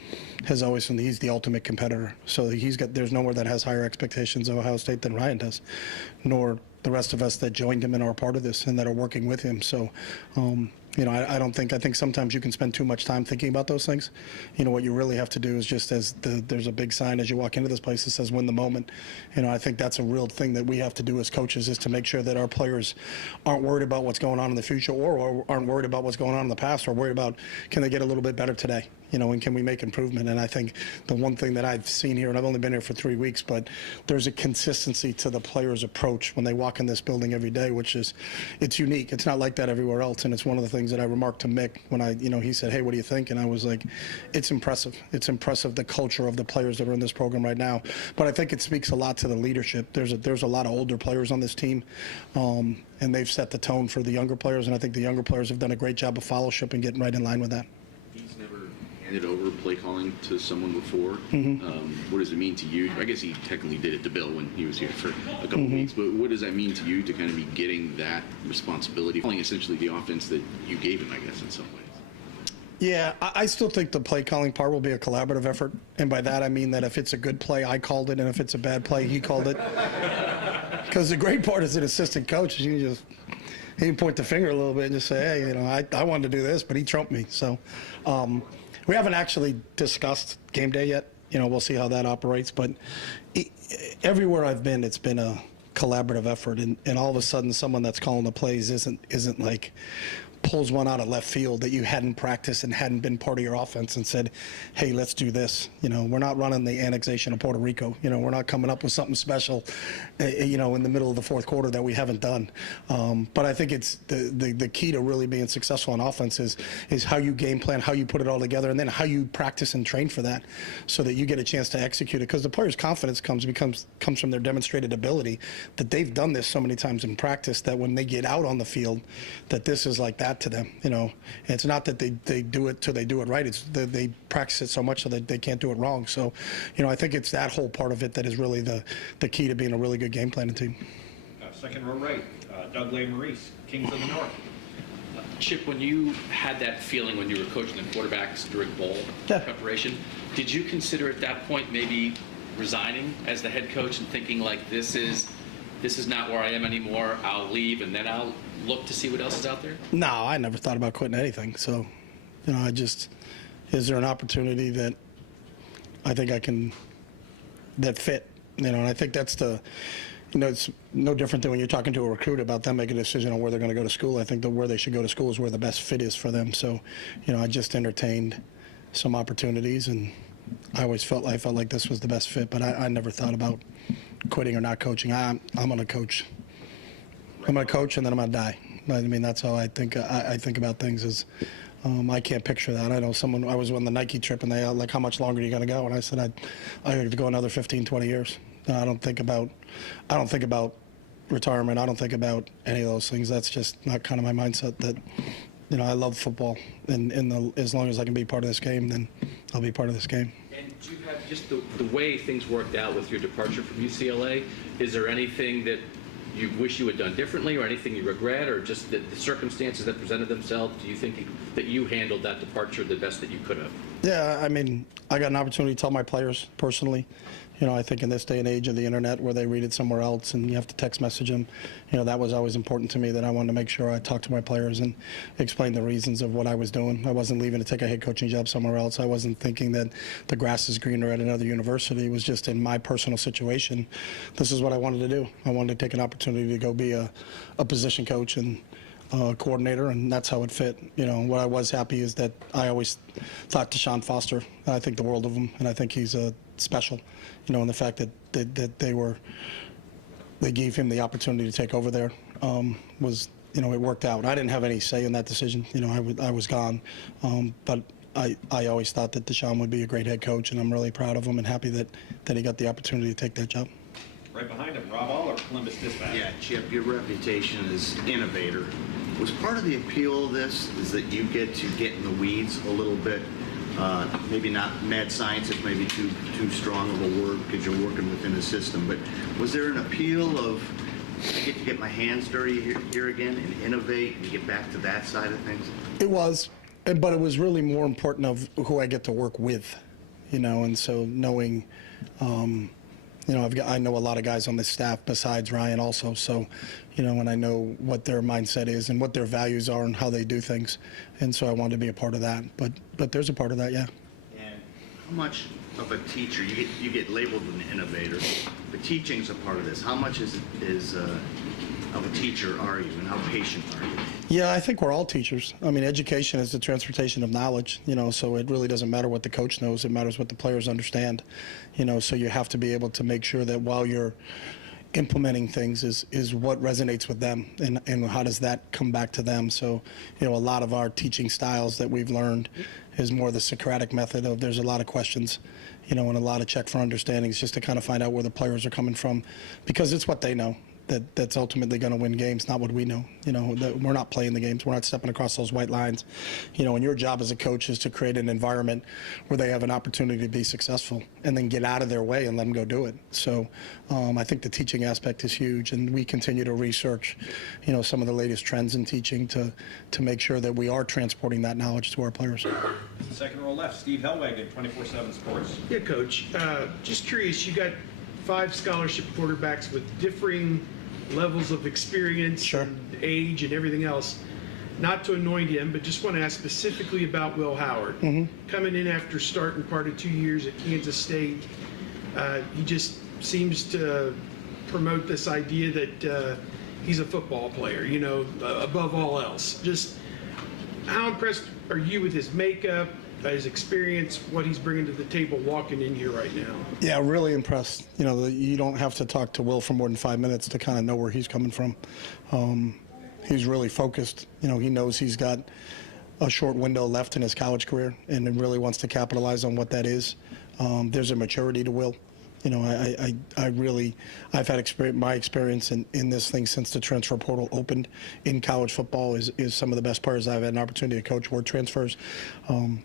has always been, he's the ultimate competitor. So there's nowhere that has higher expectations of Ohio State than Ryan does, nor the rest of us that joined him and are part of this and that are working with him. So I don't think, I think sometimes you can spend too much time thinking about those things. What you really have to do is just there's a big sign as you walk into this place that says win the moment. I think that's a real thing that we have to do as coaches, is to make sure that our players aren't worried about what's going on in the future, or aren't worried about what's going on in the past, or worried about, can they get a little bit better today? And can we make improvement? And I think the one thing that I've seen here, and I've only been here for 3 weeks, but there's a consistency to the players' approach when they walk in this building every day, which is, it's unique. It's not like that everywhere else. And it's one of the things that I remarked to Mick when he said, hey, what do you think? And I was like, it's impressive. It's impressive, the culture of the players that are in this program right now. But I think it speaks a lot to the leadership. There's a lot of older players on this team, and they've set the tone for the younger players. And I think the younger players have done a great job of fellowship and getting right in line with that. He's never handed over play calling to someone before. What does it mean to you? I guess he technically did it to Bill when he was here for a couple weeks, but what does that mean to you to kind of be getting that responsibility, calling essentially the offense that you gave him, I guess, in some ways? Yeah, I still think the play calling part will be a collaborative effort. And by that, I mean that if it's a good play, I called it, and if it's a bad play, he called it. Because the great part as an assistant coach is you can point the finger a little bit and just say, hey, I wanted to do this, but he trumped me. So we haven't actually discussed game day yet. We'll see how that operates. But everywhere I've been, it's been a collaborative effort. And all of a sudden, someone that's calling the plays isn't like pulls one out of left field that you hadn't practiced and hadn't been part of your offense and said, hey, let's do this. We're not running the annexation of Puerto Rico. We're not coming up with something special, in the middle of the fourth quarter that we haven't done. But I think it's the key to really being successful on offense is how you game plan, how you put it all together, and then how you practice and train for that so that you get a chance to execute it. Because the player's confidence comes from their demonstrated ability, that they've done this so many times in practice that when they get out on the field, that this is like that to them. It's not that they do it till they do it right. It's they practice it so much so that they can't do it wrong. So, I think it's that whole part of it that is really the key to being a really good game planning team. Second row right, Doug Maurice, Kings of the North. Chip, when you had that feeling when you were coaching the quarterbacks during bowl preparation, did you consider at that point maybe resigning as the head coach and thinking like, this is not where I am anymore, I'll leave and then I'll look to see what else is out there? No, I never thought about quitting anything. So, is there an opportunity that I think I can, that fit? And I think that's it's no different than when you're talking to a recruit about them making a decision on where they're going to go to school. I think that where they should go to school is where the best fit is for them. So, I just entertained some opportunities, and I felt like this was the best fit, but I never thought about quitting or not coaching. I'm going to coach. I'm going to coach, and then I'm going to die. I mean, that's how I think. I think about things. Is I can't picture that. I know I was on the Nike trip, and they like, how much longer are you going to go? And I said, I have to go another 15, 20 years. I don't think about retirement. I don't think about any of those things. That's just not kind of my mindset. That I love football, and as long as I can be part of this game, then I'll be part of this game. And do you have just the way things worked out with your departure from UCLA? Is there anything that you wish you had done differently, or anything you regret, or just the circumstances that presented themselves? Do you think that you handled that departure the best that you could have? Yeah, I mean, I got an opportunity to tell my players personally. I think in this day and age of the internet where they read it somewhere else and you have to text message them, that was always important to me, that I wanted to make sure I talked to my players and explained the reasons of what I was doing. I wasn't leaving to take a head coaching job somewhere else. I wasn't thinking that the grass is greener at another university. It was just in my personal situation. This is what I wanted to do. I wanted to take an opportunity to go be a position coach and coordinator, and that's how it fit. What I was happy is that I always thought Deshaun Foster, I think the world of him, and I think he's special, and the fact that they gave him the opportunity to take over there was, it worked out. I didn't have any say in that decision. I was gone, but I always thought that Deshaun would be a great head coach, and I'm really proud of him and happy that he got the opportunity to take that job. Right behind him, Rob Aller, Columbus Dispatch. Yeah, Chip, your reputation as innovator. Was part of the appeal of this is that you get to get in the weeds a little bit? Maybe not mad scientist, maybe too strong of a word because you're working within a system, but was there an appeal of, I get to get my hands dirty here again and innovate and get back to that side of things? It was, but it was really more important of who I get to work with, and so knowing I know a lot of guys on this staff besides Ryan also. So, and I know what their mindset is and what their values are and how they do things. And so I wanted to be a part of that. But there's a part of that, yeah. And how much of a teacher, you get labeled an innovator, but teaching's a part of this. How much is of a teacher are you, and how patient are you? Yeah, I think we're all teachers. I mean, education is the transportation of knowledge, so it really doesn't matter what the coach knows. It matters what the players understand, so you have to be able to make sure that while you're implementing things is what resonates with them and how does that come back to them. So, a lot of our teaching styles that we've learned is more the Socratic method of there's a lot of questions, and a lot of check for understandings just to kind of find out where the players are coming from, because it's what they know that's ultimately going to win games, not what we know. That we're not playing the games. We're not stepping across those white lines. And your job as a coach is to create an environment where they have an opportunity to be successful and then get out of their way and let them go do it. So I think the teaching aspect is huge, and we continue to research, some of the latest trends in teaching to make sure that we are transporting that knowledge to our players. Second row left, Steve Hellwagon, 24/7 Sports. Yeah, Coach. Just curious, you got 5 scholarship quarterbacks with differing levels of experience and age and everything else. Not to anoint him, but just want to ask specifically about Will Howard. Coming in after starting part of 2 years at Kansas State, he just seems to promote this idea that he's a football player, above all else. Just how impressed are you with his makeup, his experience, what he's bringing to the table walking in here right now? Yeah, really impressed. You don't have to talk to Will for more than 5 minutes to kind of know where he's coming from. He's really focused. He knows he's got a short window left in his college career and really wants to capitalize on what that is. There's a maturity to Will. I've had my experience in this thing since the transfer portal opened in college football is some of the best players I've had an opportunity to coach were transfers.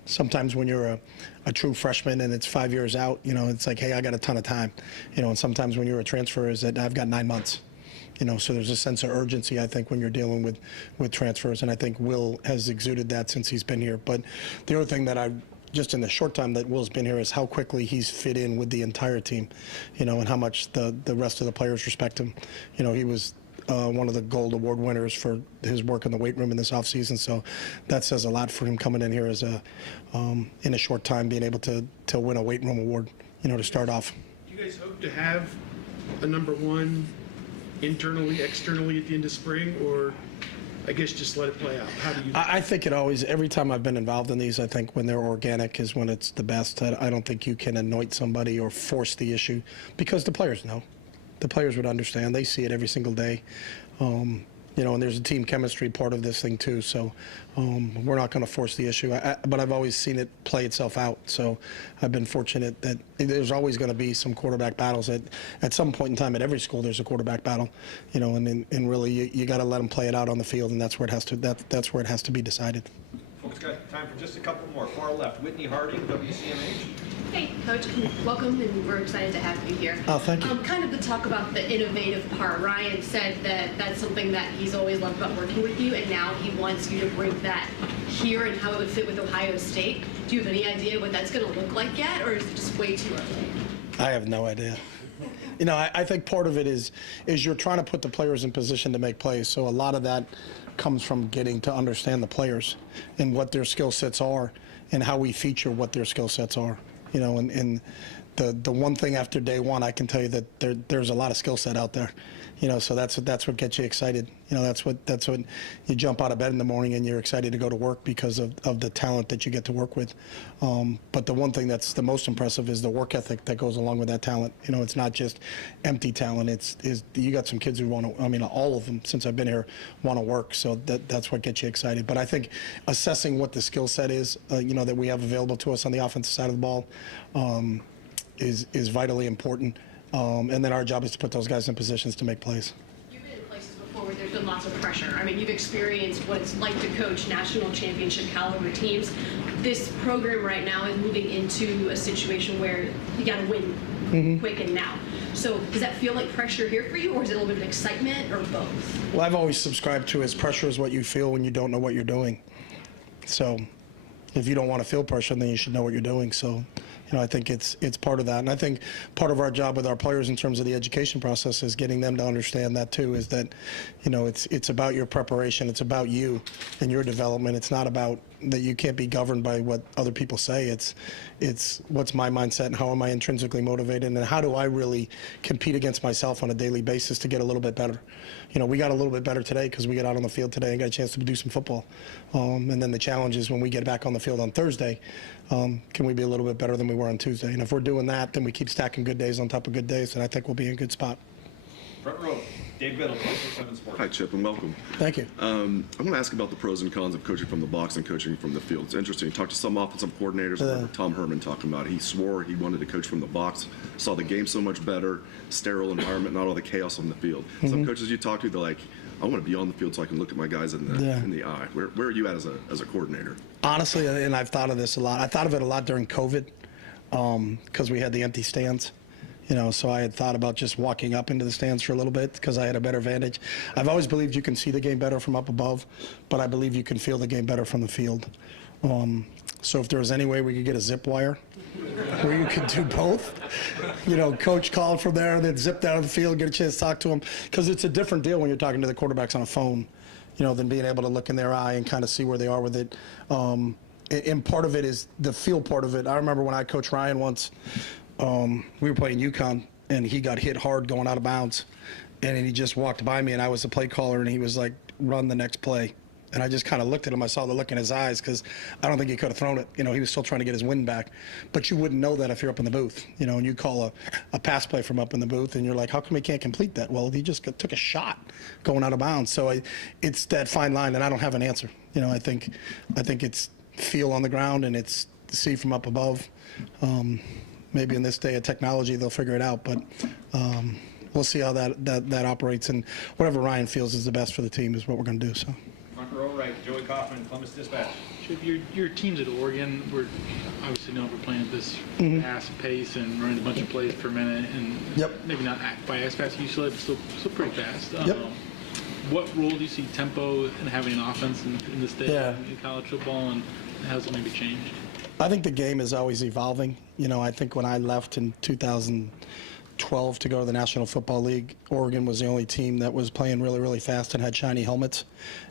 Sometimes when you're a true freshman and it's 5 years out, it's like, hey, I got a ton of time. And sometimes when you're a transfer is that I've got 9 months. So there's a sense of urgency, I think, when you're dealing with transfers, and I think Will has exuded that since he's been here. But the other thing that just in the short time that Will's been here is how quickly he's fit in with the entire team, and how much the rest of the players respect him. He was one of the Gold Award winners for his work in the weight room in this offseason, so that says a lot for him coming in here as in a short time being able to win a weight room award, to start off. Do you guys hope to have a number one internally, externally at the end of spring, or I guess just let it play out? How do you? I think every time I've been involved in these, I think when they're organic is when it's the best. I don't think you can anoint somebody or force the issue because the players know. The players would understand. They see it every single day. And there's a team chemistry part of this thing too. So we're not going to force the issue. But I've always seen it play itself out. So I've been fortunate that there's always going to be some quarterback battles. At some point in time at every school, there's a quarterback battle. And really you got to let them play it out on the field, and that's where it has to. That's where it has to be decided. Folks, got time for just a couple more. Far left, Whitney Harding, WCMH. Hey, Coach, welcome, and we're excited to have you here. Oh, thank you. Kind of to talk about the innovative part. Ryan said that that's something that he's always loved about working with you, and now he wants you to bring that here and how it would fit with Ohio State. Do you have any idea what that's going to look like yet, or is it just way too early? I have no idea. I think part of it is you're trying to put the players in position to make plays. So a lot of that comes from getting to understand the players and what their skill sets are and how we feature what their skill sets are. And the one thing after day one, I can tell you that there's a lot of skill set out there. So that's what gets you excited. That's what you jump out of bed in the morning and you're excited to go to work because of the talent that you get to work with. But the one thing that's the most impressive is the work ethic that goes along with that talent. It's not just empty talent. You got some kids who want to. All of them since I've been here want to work. So that's what gets you excited. But I think assessing what the skill set is, that we have available to us on the offensive side of the ball, is vitally important. And then our job is to put those guys in positions to make plays. You've been in places before where there's been lots of pressure. You've experienced what it's like to coach national championship caliber teams. This program right now is moving into a situation where you got to win quick and now. So does that feel like pressure here for you, or is it a little bit of excitement, or both? Well, I've always subscribed to pressure is what you feel when you don't know what you're doing. So If you don't want to feel pressure, then you should know what you're doing. So, I think it's part of that. And I think part of our job with our players in terms of the education process is getting them to understand that too, is that, it's about your preparation. It's about you and your development. It's not about that you can't be governed by what other people say. It's what's my mindset and how am I intrinsically motivated and how do I really compete against myself on a daily basis to get a little bit better. We got a little bit better today because we got out on the field today and got a chance to do some football. And then the challenge is when we get back on the field on Thursday, can we be a little bit better than we were on Tuesday? And if we're doing that, then we keep stacking good days on top of good days, and I think we'll be in a good spot. Front row, Dave Biddle, 7 Sports. Hi, Chip, and welcome. Thank you. I want to ask about the pros and cons of coaching from the box and coaching from the field. It's interesting. You talked to some offensive coordinators. I remember Tom Herman talking about it. He swore he wanted to coach from the box, saw the game so much better, sterile environment, not all the chaos on the field. Some coaches you talk to, they're like, I want to be on the field so I can look at my guys in the eye. Where are you at as a coordinator? Honestly, and I've thought of this a lot. I thought of it a lot during COVID because we had the empty stands. So I had thought about just walking up into the stands for a little bit because I had a better vantage. I've always believed you can see the game better from up above, but I believe you can feel the game better from the field. So if there was any way we could get a zip wire where you could do both, coach called from there and then zip down to the field, get a chance to talk to them. Because it's a different deal when you're talking to the quarterbacks on a phone, than being able to look in their eye and kind of see where they are with it. And part of it is the feel part of it. I remember when I coached Ryan once, we were playing UConn, and he got hit hard going out of bounds. And he just walked by me, and I was the play caller, and he was like, run the next play. And I just kind of looked at him. I saw the look in his eyes because I don't think he could have thrown it. He was still trying to get his wind back. But you wouldn't know that if you're up in the booth, and you call a pass play from up in the booth, and you're like, how come he can't complete that? Well, he just took a shot going out of bounds. So it's that fine line, and I don't have an answer. I think it's feel on the ground, and it's see from up above. Maybe in this day of technology, they'll figure it out. But we'll see how that operates. And whatever Ryan feels is the best for the team is what we're going to do. So. Front row right, Joey Kaufman, Columbus Dispatch. Chip, your teams at Oregon were obviously known for playing at this fast pace and running a bunch of plays per minute, and maybe not by as fast as UCLA, but still pretty fast. What role do you see tempo and having an offense in this day in college football, and how has it maybe changed? I think the game is always evolving. I think when I left in 2012 to go to the National Football League, Oregon was the only team that was playing really, really fast and had shiny helmets.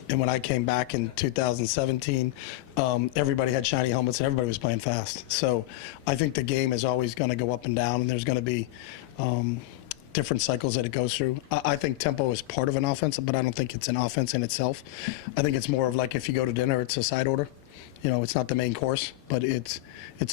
And when I came back in 2017, everybody had shiny helmets and everybody was playing fast. So I think the game is always going to go up and down, and there's going to be different cycles that it goes through. I think tempo is part of an offense, but I don't think it's an offense in itself. I think it's more of like if you go to dinner, it's a side order. It's not the main course, but it's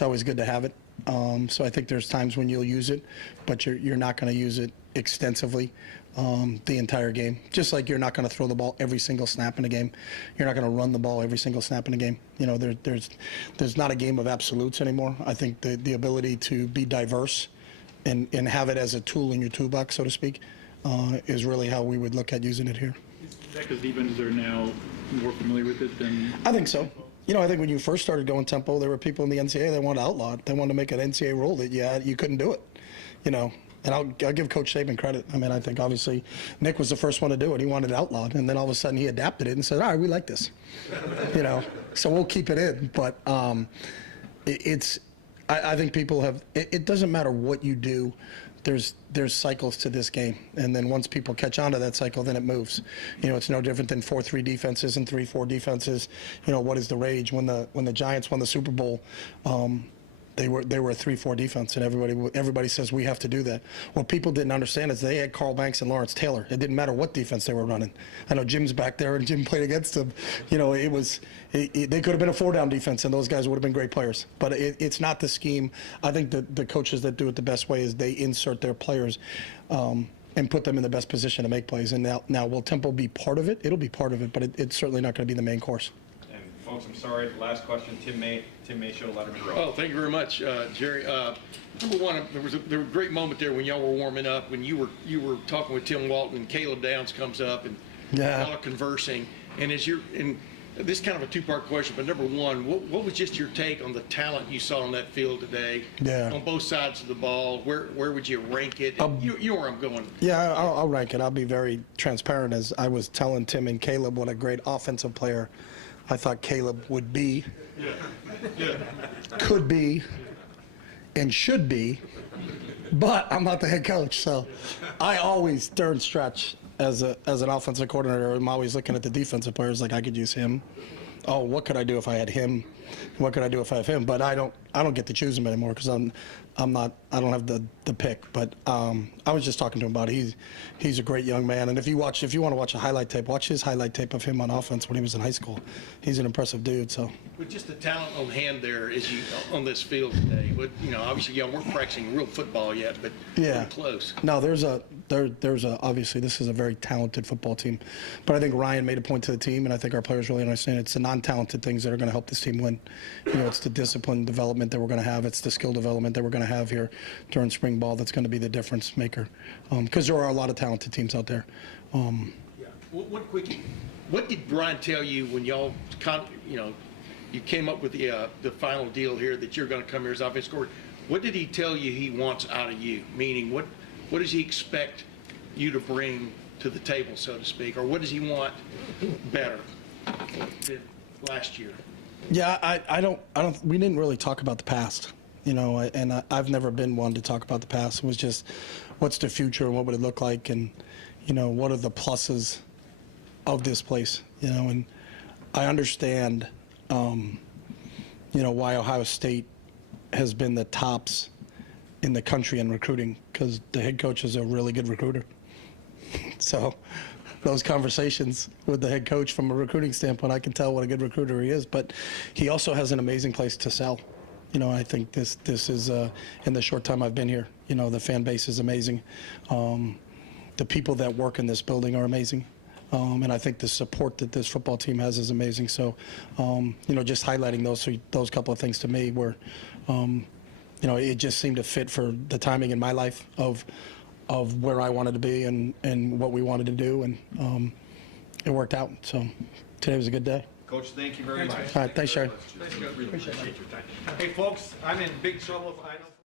always good to have it. So I think there's times when you'll use it, but you're not going to use it extensively the entire game. Just like you're not going to throw the ball every single snap in a game. You're not going to run the ball every single snap in a game. There's not a game of absolutes anymore. I think the ability to be diverse and have it as a tool in your toolbox, so to speak, is really how we would look at using it here. Is that because defenses are now more familiar with it than? I think so. I think when you first started going tempo, there were people in the NCAA that wanted to outlaw it. They wanted to make an NCAA rule that you couldn't do it. And I'll give Coach Saban credit. I mean, I think obviously Nick was the first one to do it. He wanted it outlawed, and then all of a sudden he adapted it and said, "All right, we like this," So we'll keep it in. But I think people have. It doesn't matter what you do. There's cycles to this game, and then once people catch on to that cycle, then it moves. It's no different than 4-3 defenses and 3-4 defenses. What is the rage? When the Giants won the Super Bowl, they were a 3-4 defense, and everybody says we have to do that. What people didn't understand is they had Carl Banks and Lawrence Taylor. It didn't matter what defense they were running. I know Jim's back there, and Jim played against them. They could have been a 4-down defense, and those guys would have been great players. But it's not the scheme. I think the coaches that do it the best way is they insert their players and put them in the best position to make plays. And now will tempo be part of it? It'll be part of it, but it's certainly not going to be the main course. And folks, I'm sorry, last question, Tim May Show, Letterman Row. Oh, thank you very much, Jerry. Number one, there was a great moment there when y'all were warming up, when you were talking with Tim Walton, and Caleb Downs comes up, and y'all are conversing. And this is kind of a two-part question, but number one, what was just your take on the talent you saw on that field today? On both sides of the ball, where would you rank it? You know where I'm going. Yeah, I'll rank it. I'll be very transparent. As I was telling Tim and Caleb what a great offensive player I thought Caleb would be, could be, and should be, but I'm not the head coach. So I always, during stretch, as an offensive coordinator, I'm always looking at the defensive players like I could use him. Oh, what could I do if I had him? What could I do if I have him? But I don't get to choose him anymore because I don't have the pick. But I was just talking to him about it. He's a great young man. And if you want to watch a highlight tape, watch his highlight tape of him on offense when he was in high school. He's an impressive dude. So With just the talent on hand there as you on this field today, but obviously y'all weren't practicing real football yet, but yeah, pretty close. No, there's obviously this is a very talented football team, but I think Ryan made a point to the team, and I think our players really understand it's the non-talented things that are going to help this team win. It's the discipline development that we're going to have, it's the skill development that we're going to have here during spring ball that's going to be the difference maker, because there are a lot of talented teams out there. One quickie. What did Brian tell you when y'all you came up with the final deal here that you're going to come here as offensive coordinator? What did he tell you he wants out of you? Meaning, what does he expect you to bring to the table, so to speak, or what does he want better than last year? Yeah, I don't. We didn't really talk about the past, and I've never been one to talk about the past. It was just, what's the future and what would it look like, and what are the pluses of this place, and I understand, why Ohio State has been the tops in the country in recruiting, because the head coach is a really good recruiter. So those conversations with the head coach from a recruiting standpoint, I can tell what a good recruiter he is, but he also has an amazing place to sell. I think this is, in the short time I've been here, the fan base is amazing. The people that work in this building are amazing. And I think the support that this football team has is amazing. So, just highlighting those couple of things to me were, it just seemed to fit for the timing in my life of where I wanted to be and what we wanted to do, and it worked out. So today was a good day. Coach, thank you very much. All right, thanks, Sherry. Appreciate your time. Hey, folks, I'm in big trouble if I don't.